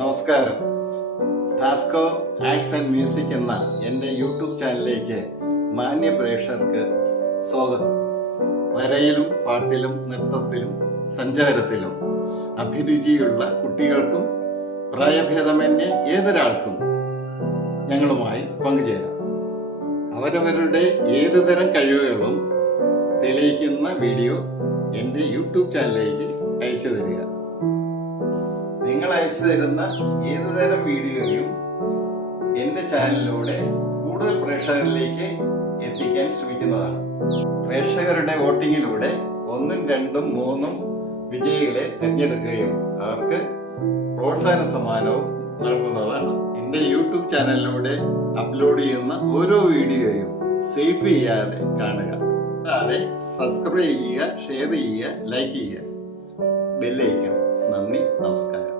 നമസ്കാരം. ടാസ്കോ arts and music എന്ന എൻ്റെ യൂട്യൂബ് ചാനലിലേക്ക് മാന്യ പ്രേക്ഷകർക്ക് സ്വാഗതം. വരയിലും പാട്ടിലും നൃത്തത്തിലും സഞ്ചാരത്തിലും അഭിരുചിയുള്ള കുട്ടികൾക്കും പ്രായഭേദമന്യേ ഏതൊരാൾക്കും ഞങ്ങളുമായി പങ്കുചേരാം. അവരവരുടെ ഏതുതരം കഴിവുകളും തെളിയിക്കുന്ന വീഡിയോ എൻ്റെ യൂട്യൂബ് ചാനലിലേക്ക് അയച്ചു തരിക. നിങ്ങൾ അയച്ചു തരുന്ന ഏതുതരം വീഡിയോയും എൻ്റെ ചാനലിലൂടെ കൂടുതൽ പ്രേക്ഷകരിലേക്ക് എത്തിക്കാൻ ശ്രമിക്കുന്നതാണ്. പ്രേക്ഷകരുടെ വോട്ടിങ്ങിലൂടെ 1, 2, 3 വിജയികളെ തിരഞ്ഞെടുക്കുകയും അവർക്ക് പ്രോത്സാഹന സമ്മാനവും നൽകുന്നതാണ്. എൻ്റെ യൂട്യൂബ് ചാനലിലൂടെ അപ്ലോഡ് ചെയ്യുന്ന ഓരോ വീഡിയോയും സ്കിപ്പ് ചെയ്യാതെ കാണുക. അതെ, സബ്സ്ക്രൈബ് ചെയ്യുക, ഷെയർ ചെയ്യുക, ലൈക്ക് ചെയ്യുക, ബെല്ലൈക്കൺ. നന്ദി, നമസ്കാരം.